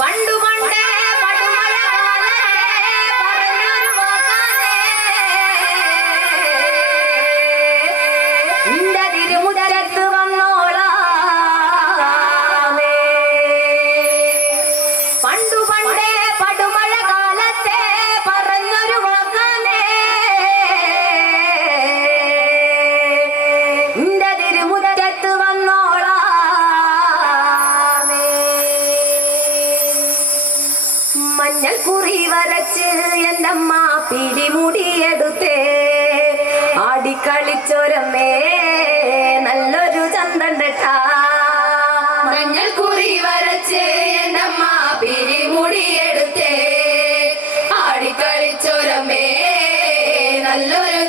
పండు ഓടിക്കളിച്ചോരമ്മേ നല്ലൊരു ചന്തണ്ടട്ടാ മഞ്ഞൾ കുറി വരച്ചേ എന്നമ്മ പിരിമുടിയെടുത്തേ ആടിക്കളിച്ചോരമ്മേ നല്ലൊരു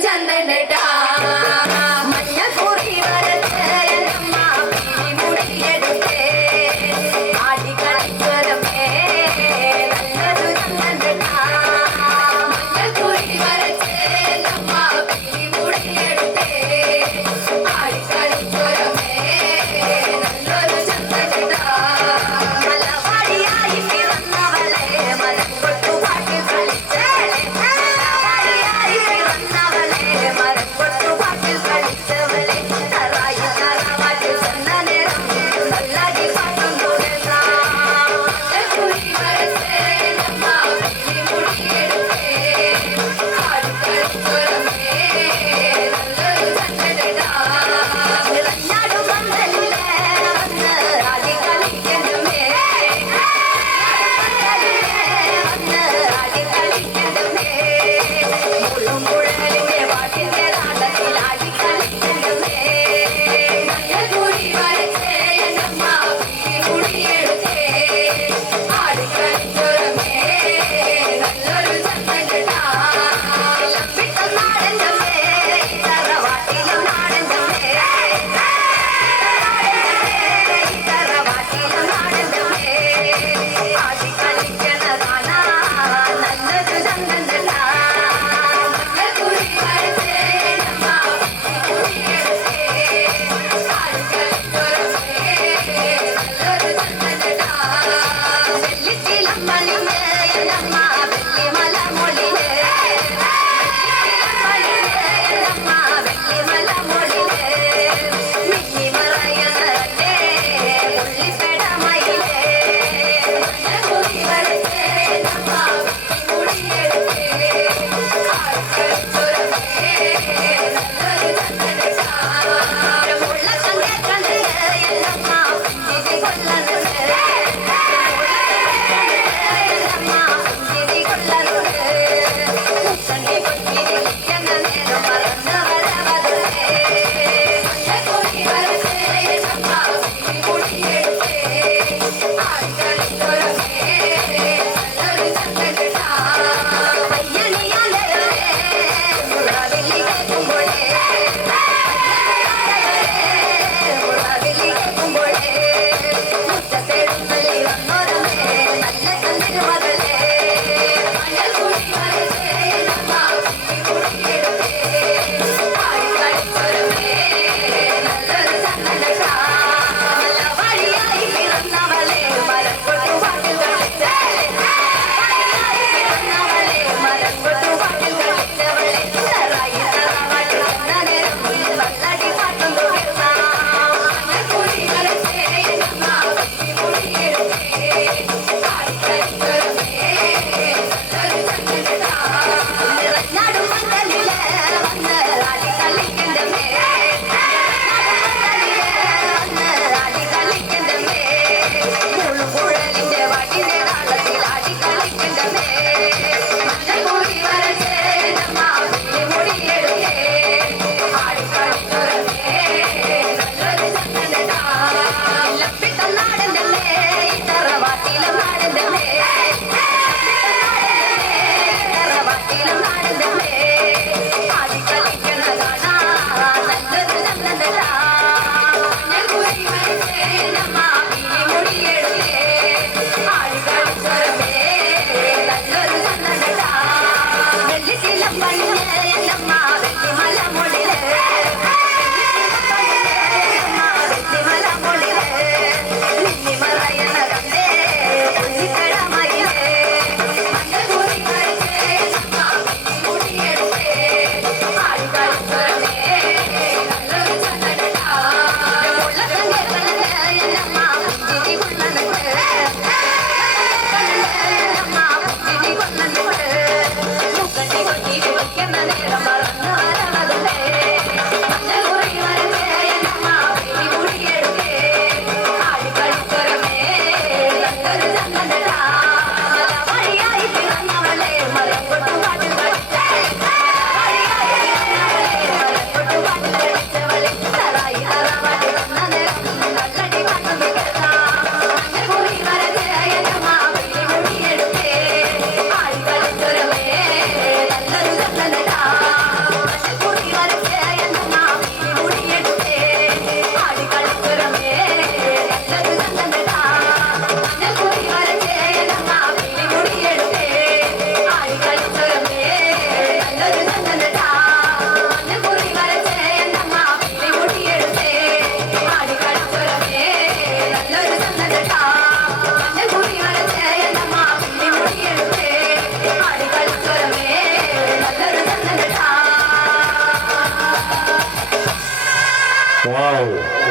Bye.